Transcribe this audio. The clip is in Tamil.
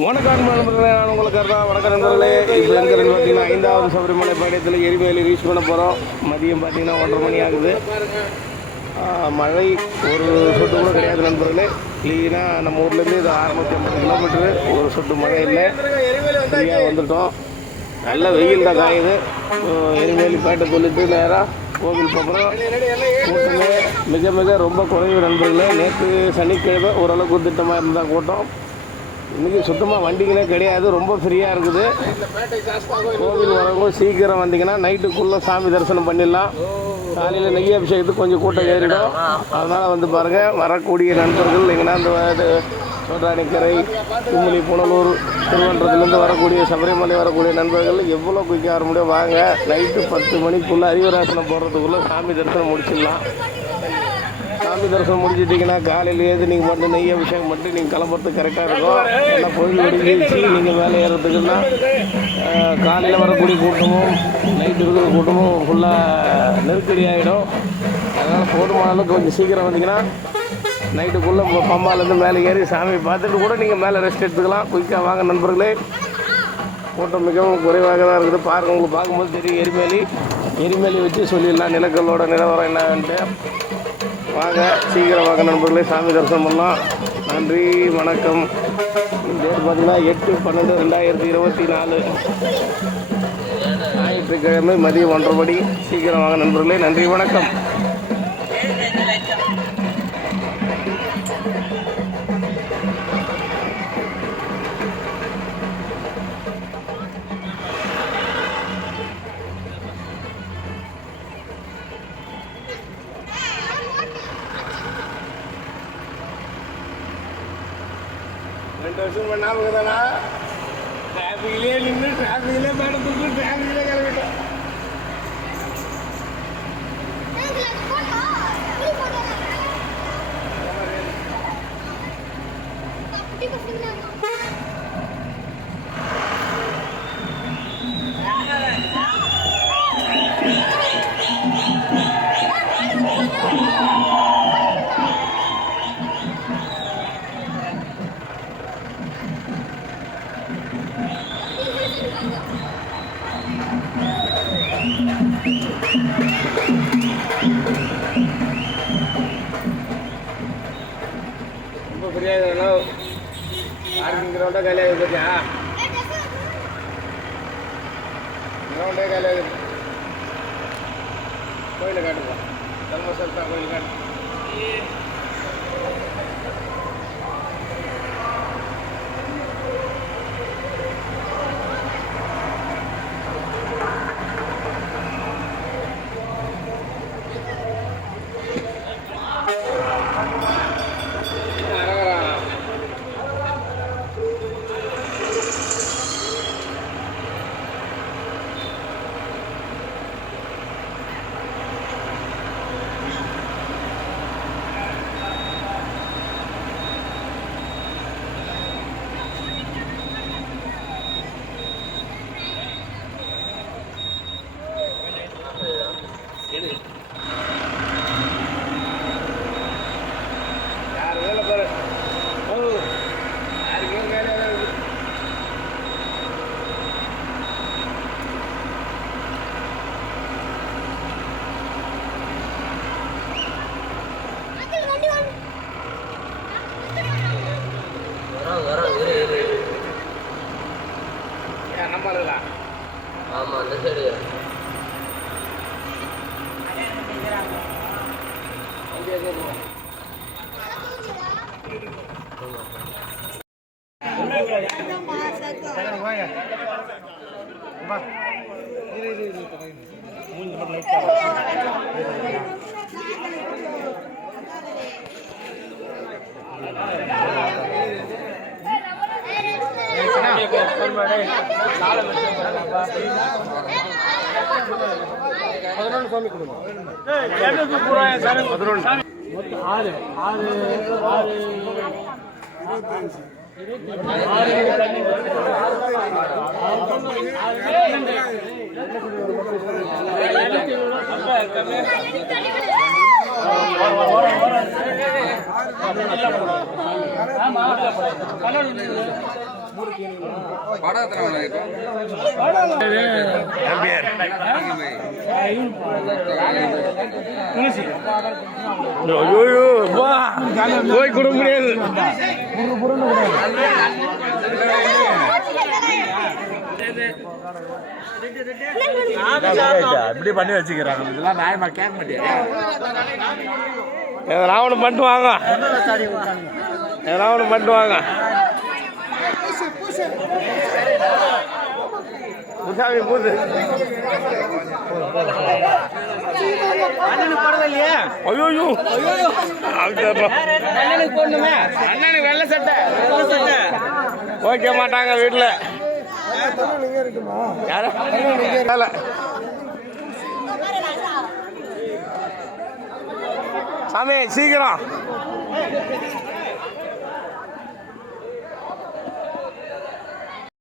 வணக்கம் நண்பர்களே, நான் உங்களுக்கு வணக்கம் நண்பர்களே. இப்போ எங்கே பார்த்தீங்கன்னா 5வது சபரிமலை பயணத்தில் எரிமலையில் ரீச் பண்ண போகிறோம். மதியம் பார்த்தீங்கன்னா 1:30 மணி ஆகுது. மழை ஒரு சொட்டு கூட கிடையாது நண்பர்களே. க்ளீனாக நம்ம ஊர்லேருந்து இது 650 கிலோமீட்டரு, ஒரு சொட்டு மழை இல்லை. ஃப்ரீயாக வந்துட்டோம். நல்ல வெயில் தான் காயுது. எரிமலை பேட்டை சொல்லிட்டு நேராக கோவில் போகிறோம். கூட்டமே மிக மிக ரொம்ப குறைவு நண்பர்களே. நேற்று சனிக்கிழமை ஓரளவுக்கு திட்டமாக இருந்தால் கூட்டம். இன்றைக்கி சுத்தமாக வண்டிங்களே கிடையாது, ரொம்ப ஃப்ரீயாக இருக்குது. கோவில் வரவங்க சீக்கிரம் வந்தீங்கன்னா நைட்டுக்குள்ளே சாமி தரிசனம் பண்ணிடலாம். காலையில் நெய் அபிஷேகத்துக்கு கொஞ்சம் கூட்டம் ஏறிடும். அதனால் வந்து பாருங்கள், வரக்கூடிய நண்பர்கள் எங்கன்னா இந்த சோட்டானிக்கரை, கும்மிளி, புனலூர், திருவன்றத்துலேருந்து வரக்கூடிய சபரிமலை வரக்கூடிய நண்பர்கள் எவ்வளோ குயிக்காக வர முடியும் வாங்க. நைட்டு 10 மணிக்குள்ளே அறிவராசனம் போடுறதுக்குள்ளே சாமி தரிசனம் முடிச்சிடலாம். சாமி தரிசனம் முடிச்சிட்டிங்கன்னா காலையில் ஏது நீங்கள் மட்டும் நெய் அபிஷேகம் மட்டும் நீங்கள் கிளம்புறதுக்கு கரெக்டாக இருக்கும். ஏன்னா பொழுது வெடிஞ்சிச்சு நீங்கள் வேலை ஏறுறதுக்குன்னா காலையில் வரக்கூடிய கூட்டமும் நைட்டு இருக்கிற கூட்டமும் ஃபுல்லாக நெருக்கடி ஆகிடும். அதனால் போதுமான அளவுக்கு கொஞ்சம் சீக்கிரம் வந்தீங்கன்னா நைட்டுக்குள்ளே பம்பாலேருந்து மேலே ஏறி சாமி பார்த்துட்டு கூட நீங்கள் மேலே ரெஸ்ட் எடுத்துக்கலாம். குயிக்காக வாங்க நண்பர்களே. கூட்டம் மிகவும் குறைவாக தான் இருக்குது. பாருங்கள், உங்களுக்கு பார்க்கும்போது தெரியும். எரிமேலி வச்சு சொல்லிடலாம் நிலக்கல்லோட நிலவரம் என்னன்ட்டு. வாங்க, சீக்கிரம் வாங்க நண்பர்களே, சாமி தரிசனம் பண்ணலாம். நன்றி, வணக்கம். டேட் பார்த்தீங்கன்னா 8/12/2024 ஞாயிற்றுக்கிழமை மதியம் 1:30 மணி. சீக்கிரம் வாங்க நண்பர்களே. நன்றி, வணக்கம். ரெண்டு வருஷம் பண்ணாமல் தானா டிராஃபிக்லேயே நின்று டிராஃபிக்லேயே மேடத்துக்கு டிராஃபிக்லேயே கிளம்பிட்டோம். ரொம்ப ஃப்ரீயாக பார்க்கிங் கிரௌண்டே காலியாக பார்த்தியா? கிரௌண்டே காலியாக கோயிலை காட்டுப்பா. தர்மசல்தா கோயில் காட்டு. யார் வேலை பாரு. யாருக்கு வேலை நம்மளா? ஆமாம், அந்த சைடு சுவாமி குடும்பம் 6 போய் கொடுக்க முடியாது. இப்படி பண்ணி வச்சுக்கிறாங்க. இதெல்லாம் நியாயமா கேட்க மாட்டேன். ராவணம் பண்ணிட்டு வாங்க, ராவணம் பண்ணிட்டு வாங்க. முசாமி பூத்து ஐயோ அண்ணனுக்கு வெள்ளை சட்டை ஓகே மாட்டாங்க வீட்டில். சாமி சீக்கிரம்